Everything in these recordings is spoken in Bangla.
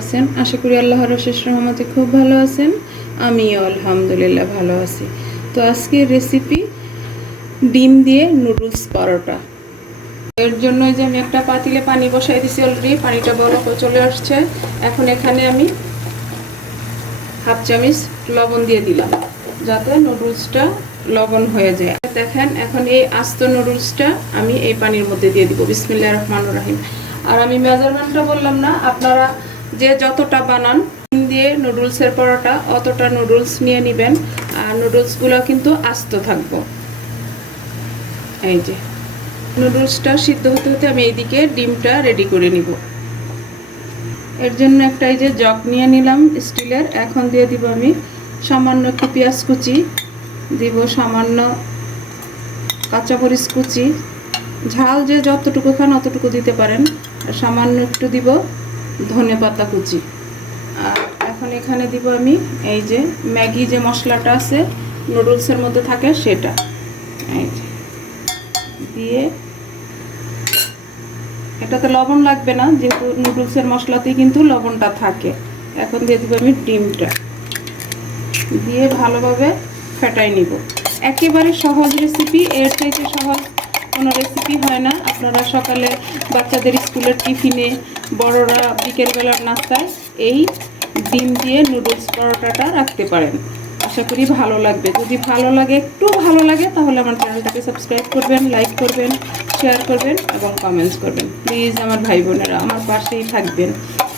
আছেন? আশা করি আল্লাহর অশেষ রহমতে খুব ভালো আছেন। আমিও আলহামদুলিল্লাহ ভালো আছি। তো আজকের রেসিপি ডিম দিয়ে নুডলস পরোটা। এর জন্য যে আমি একটা পাতিলে পানি বসাই দিয়েছি অলরেডি, পানিটা বলক চলে আসছে। এখন এখানে আমি হাফ চামচ লবণ দিয়ে দিলাম যাতে নুডলসটা লবণ হয়ে যায়। দেখেন এখন এই আস্ত নুডলসটা আমি এই পানির মধ্যে দিয়ে দিব। বিসমিল্লাহির রহমানির রহিম। আর আমি মেজারমেন্টটা বললাম না, আপনারা যে যতটা বানান ডিম দিয়ে নুডলসের পরোটা অতটা নুডলস নিয়ে নেবেন। আর নুডলসগুলো কিন্তু আস্ত থাকবো। এই যে নুডলসটা সিদ্ধ হতে হতে আমি এইদিকে ডিমটা রেডি করে নিব। এর জন্য একটা এই যে জগ নিয়ে নিলাম স্টিলের। এখন দিয়ে দিব আমি সামান্য একটু পেঁয়াজ কুচি, দিব সামান্য কাঁচামরিচ কুচি, ঝাল যে যতটুকু খান অতটুকু দিতে পারেন। আর সামান্য একটু দিব ধনেপাতা কুচি। আর এখন এখানে দিব আমি এই যে ম্যাগি যে মশলাটা আছে নুডলসের মধ্যে থাকে সেটা এই যে দিয়ে, এটাতে লবণ লাগবে না যেহেতু নুডলসের মশলাতেই কিন্তু লবণটা থাকে। এখন দিয়ে দিব আমি ডিমটা, দিয়ে ভালোভাবে ফেটাই নিব। একেবারে সহজ রেসিপি, এর চাইতে সহজ কোনো রেসিপি হয় না। আপনারা সকালে বাচ্চাদের স্কুলের টিফিনে, বড়রা বিকেলবেলার নাস্তায় এই ডিম দিয়ে নুডলস পরোটাটা রাখতে পারেন। আশা করি ভালো লাগবে। যদি ভালো লাগে, একটু ভালো লাগে, তাহলে আমার চ্যানেলটাকে সাবস্ক্রাইব করবেন, লাইক করবেন, শেয়ার করবেন এবং কমেন্টস করবেন। প্লিজ আমার ভাই বোনেরা আমার পাশেই থাকবেন।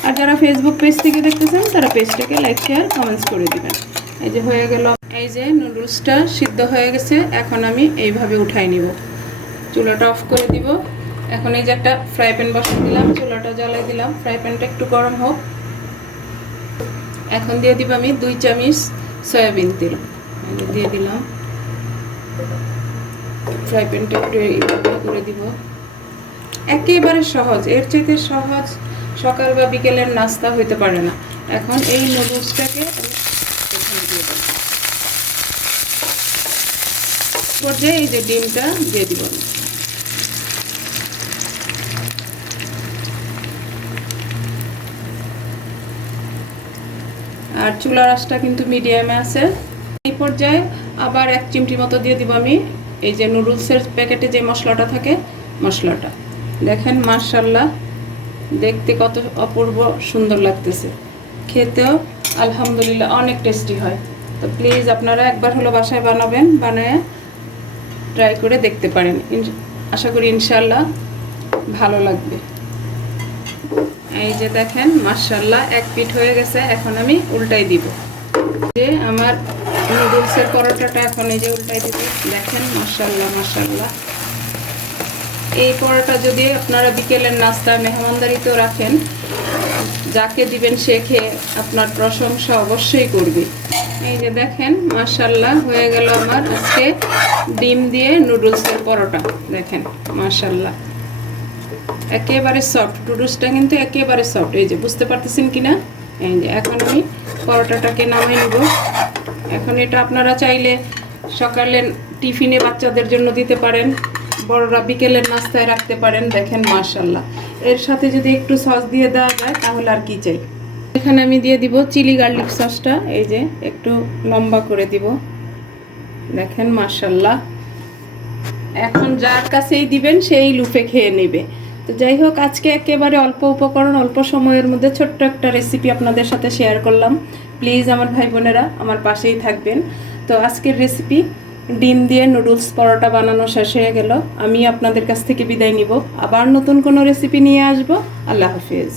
আর যারা ফেসবুক পেজ থেকে দেখতেছেন তারা পেজটাকে লাইক, শেয়ার, কমেন্টস করে দিবেন। এই যে হয়ে গেল, এই যে নুডলসটা সিদ্ধ হয়ে গেছে। এখন আমি এইভাবে উঠাই নিব। চুলাটা অফ করে দিব। এখন এই যে একটা ফ্রাই প্যান বসিয়ে দিলাম, চুলাটা জ্বালাই দিলাম। ফ্রাই প্যানটা একটু গরম হোক। এখন দিয়ে দিব আমি 2 চামচ সয়াবিন তেল দিয়ে দিলাম। ফ্রাই প্যানটা একটু এইভাবে করে দিব। একেবারে সহজ, এর চাইতে সহজ সকাল বা বিকেলের নাস্তা হইতে পারে না। এখন এই নুডলসটাকে এখানে দিয়ে দেব। পর্যায়ে এই যে ডিমটা দিয়ে দিব। আর চুলার আঁচটা কিন্তু মিডিয়ামে আছে। এই পর্যায়ে আবার 1 চিমটি মতো দিয়ে দিব আমি এই যে নুডলসের প্যাকেটে যে মশলাটা থাকে মশলাটা। দেখেন মাশাআল্লাহ দেখতে কত অপূর্ব সুন্দর লাগতেছে, খেতেও আলহামদুলিল্লাহ অনেক টেস্টি হয়। তো প্লিজ আপনারা একবার হলো বাসায় বানাবেন, বানায় ট্রাই করে দেখতে পারেন। আশা করি ইনশাআল্লাহ ভালো লাগবে। এই যে দেখেন মাশাআল্লাহ এক পিঠ হয়ে গেছে। এখন আমি উল্টাই দিব। যে আমার নুডলসের পরোটাটা এখন এই যে উল্টাই দিব। দেখেন মাশাআল্লাহ মাশাআল্লাহ। এই পরোটা যদি আপনারা বিকেলের নাস্তা মেহমানদারিতেও রাখেন, যাকে দিবেন সে খেয়ে আপনার প্রশংসা অবশ্যই করবে। এই যে দেখেন মাশাআল্লাহ হয়ে গেল আমার আজকে ডিম দিয়ে নুডলসের পরোটা। দেখেন মাশাআল্লাহ একেবারে সফট, নুডলসটা কিন্তু একেবারে সফট। এই যে বুঝতে পারতেছেন কিনা। এই যে এখন আমি পরোটাটাকে নামিয়ে নেব। এখন এটা আপনারা চাইলে সকালে টিফিনে বাচ্চাদের জন্য দিতে পারেন, বড়রা বিকেলের নাস্তায় রাখতে পারেন। দেখেন মাশাআল্লাহ এর সাথে যদি একটু সস দিয়ে দেওয়া যায় তাহলে আর কি চাই। এখানে আমি দিয়ে দিব চিলি গার্লিক সসটা, এই যে একটু লম্বা করে দিব। দেখেন মাশাআল্লাহ এখন যার কাছেই দিবেন সেই লুফে খেয়ে নেবে। তো যাই হোক, আজকে একেবারে অল্প উপকরণ অল্প সময়ের মধ্যে ছোট্ট একটা রেসিপি আপনাদের সাথে শেয়ার করলাম। প্লিজ আমার ভাই বোনেরা আমার পাশেই থাকবেন। তো আজকের রেসিপি ডিম দিয়ে নুডলস পরোটা বানানো শেষ হয়ে গেল। আমি আপনাদের কাছ থেকে বিদায় নিব। আবার নতুন কোনো রেসিপি নিয়ে আসব। আল্লাহ হাফেজ।